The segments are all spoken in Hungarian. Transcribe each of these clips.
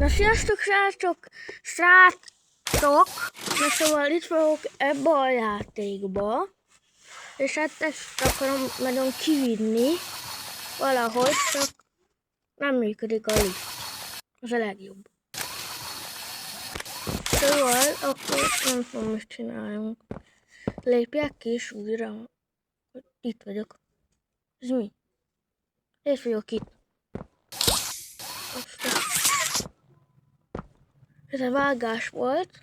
Na sziasztok srácok! Na szóval itt vagyok ebbe a játékba, és hát ezt akarom nagyon kivinni valahogy, csak nem működik a lift. Az a legjobb. Szóval akkor nem tudom, mit csináljunk. Lépjek ki és újra. Itt vagyok. Ez mi? Itt vagyok itt. Ez a vágás volt.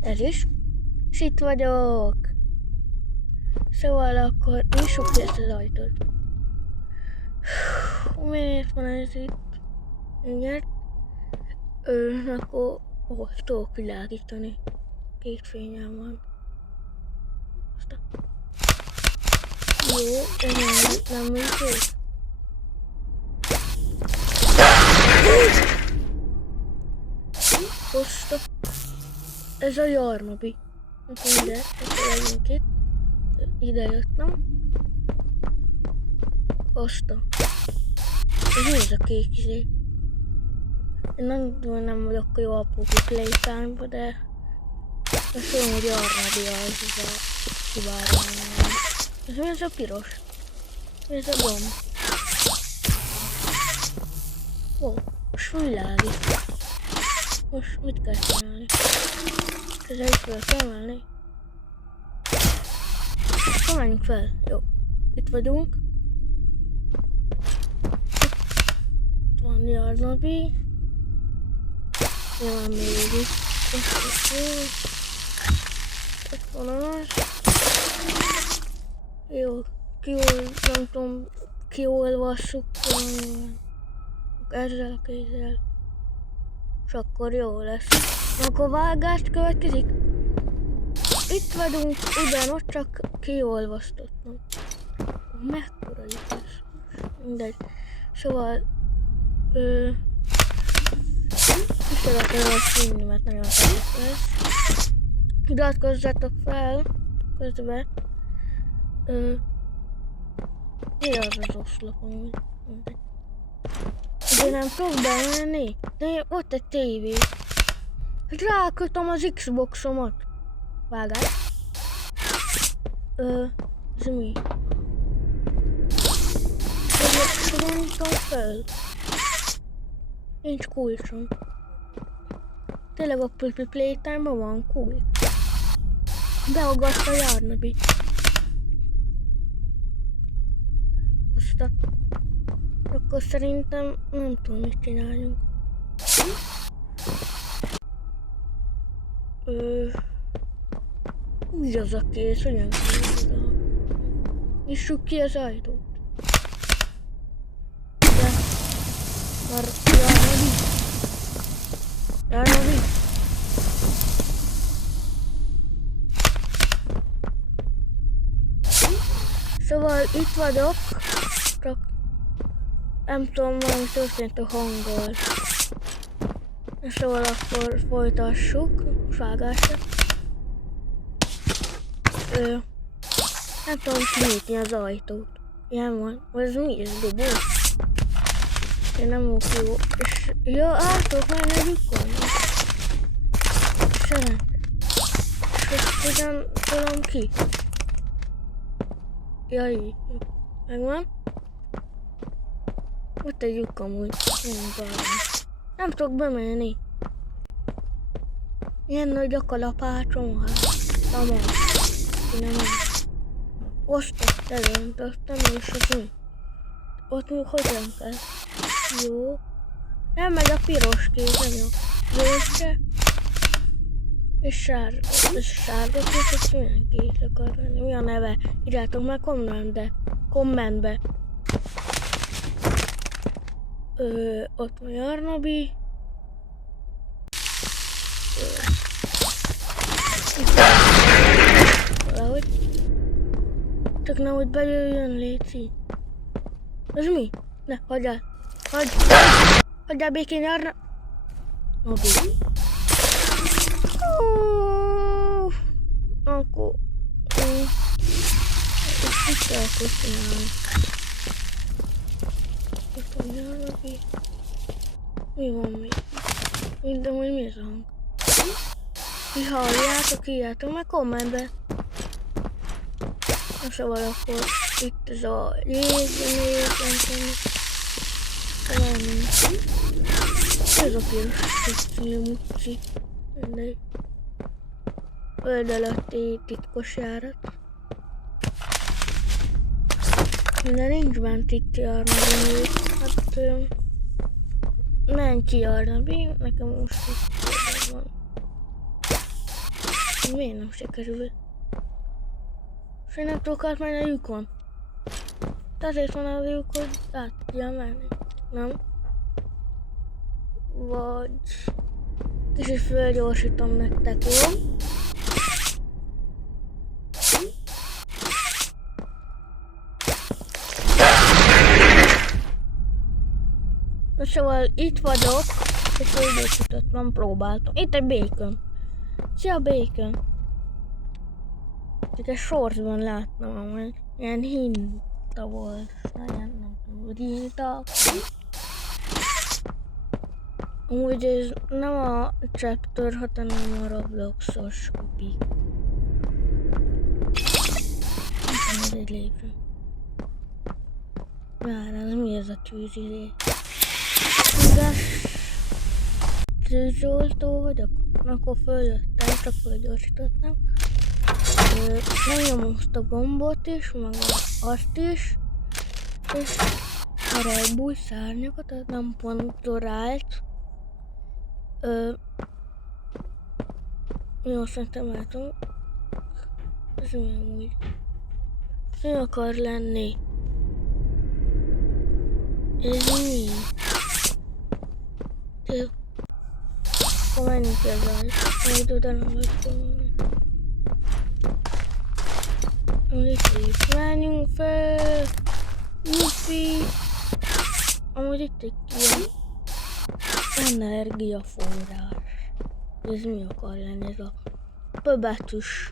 Ez is. És itt vagyok. Szóval akkor nyissuk ki ezt az ajtót. Miért van ez itt? Igen. Akkor tudok világítani. Kék fényem van. Aztán. Jó, ez nem működik. Oszta. Ez a Jarnobi. Ide, akkor legyünk itt. Ide jöttem. Oszta. Ez mi ez a kék izé? Én nem vagyok jó a Poppy Playtime-ba, de azt tudom, hogy Jarnobi az a kivárvány. Ez mi ez a piros? Mi ez a gomb? Ó, most világít. Most mit kell csinálni? Ezzel is fel kell emelni. Akkor menjünk fel. Jó. Itt vagyunk. Itt van Jarnobi. Mi van még itt? Itt van az. Jó. Nem tudom, kiolvassuk. Ezzel a kézzel. És akkor jó lesz. Akkor vágást következik. Itt vagyunk, ugyanott, csak kiolvasztottam. Mekkora itt lesz? Mindegy. Szóval... Visszavetem azt vinni, mert nagyon szép lesz. Iratkozzatok fel közben. Mi az az oszlop amúgy? Mindegy. De nem tudok bemenni. De ott egy tévé. Hát rákötöm az Xboxomat. Vágás. Ez mi? Hogyan nyitom fel? Nincs kulcsom. Tényleg a Poppy Playtime-ban van kulcs. Beaggaszt a Jarnobi. Aztán... Akkor szerintem nem tudom, mit csináljunk. Úgy az a kész, hogyan kész. Nyissuk ki az ajtót. De... Jarnobi. Jarnobi. Szóval itt vagyok. Csak... Nem tudom, valami történt a hanggal. Szóval akkor folytassuk. Vágásra. Nem tudom kinyitni az ajtót. Ilyen van. Ez mi? Ez doboz? Én nem vagyok jó. És... Ja, át már ne rükkolni. Szerint. És hogyan tolom ki? Ja, így. Megvan? Ott egy lyuk amúgy. Nem tudok bemenni. Ilyen nagy a kalapácsom, hát. Tamam. Nem. Osztott elöntöttem, és ott mi? Ott mi hogyan kell? Jó. Nem megy a piros kézem, jó. Zöldre. És sárga. És sárga kézet milyen kéz akar lenni? Mi a neve? Írjátok meg kommentbe. Ott van Jarnobi. Valahogy. Csak nehogy bejöjjön, léci. Ez mi? Ne, hagyjál. Hagyjál békén, Jarnobi. Akkor... Itt kell csinálni. Jarnobi. Mi van még? De hogy mi ez a hang? Ki halljátok, írjátok meg kommentbe. Na szóval akkor itt ez a jég, nem tudom. Talán nincs. Ez a piros mucci. Mindegy. Föld alatti titkos járat. De nincs bent itt Jarnabi. Hát menj ki Jarnabi, nekem most itt van. Miért nem sikerül? És én nem tudok átmenni a lyukon. Azért van az lyuk, hogy át tudjam menni. Nem? Vagy... Kicsit fölgyorsítom nektek, jó? Na szóval itt vagyok, és fölgyorsítottam, próbáltam. Itt egy bacon. Szia bacon! Csak egy shortsban láttam amúgy. Ilyen hinta volt. Ilyen nem tudom, hinta. Amúgy ez nem a chapter, hanem a Robloxos kopi. Ez egy lépcső. Már az mi ez a tűzidé? Tűzoltó vagyok? Akkor följöttem, csak fölgyorsítottam. Megnyomom azt a gombot is, meg azt is. És arra egy búj szárnyakat, az nem pontorált. Jó, szerintem látom. Ez mi amúgy? Mi akar lenni? Ez mi? Jó. Akkor menjünk ezzel. Majd oda nem lehet volni. Menjünk fel! Jupi! Amúgy itt egy ilyen energiaforrás. Ez mi akar lenni? Ez a pöbetűs.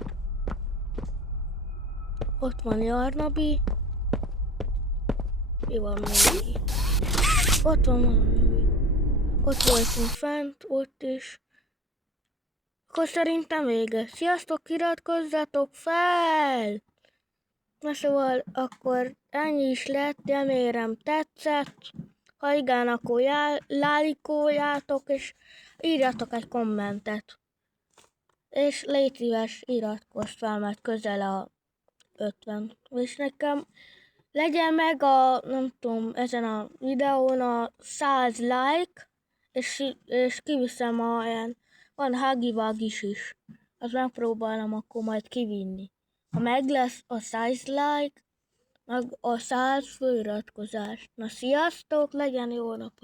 Ott van Jarnabi. Mi van még itt? Ott van valami. Ott voltunk fent, ott is. Akkor szerintem vége. Sziasztok, iratkozzatok fel! Na szóval akkor ennyi is lett, remélem tetszett. Ha igen, akkor lájkoljátok és írjatok egy kommentet. És légy szíves, iratkozz fel, mert közel a 50. És nekem legyen meg a, nem tudom, ezen a videón a 100 like, és kiviszem a ilyen, van Huggy-Wuggy is. Azt megpróbálom akkor majd kivinni. Ha meg lesz a 100 like, meg a 100 feliratkozás. Na sziasztok, legyen jó napot!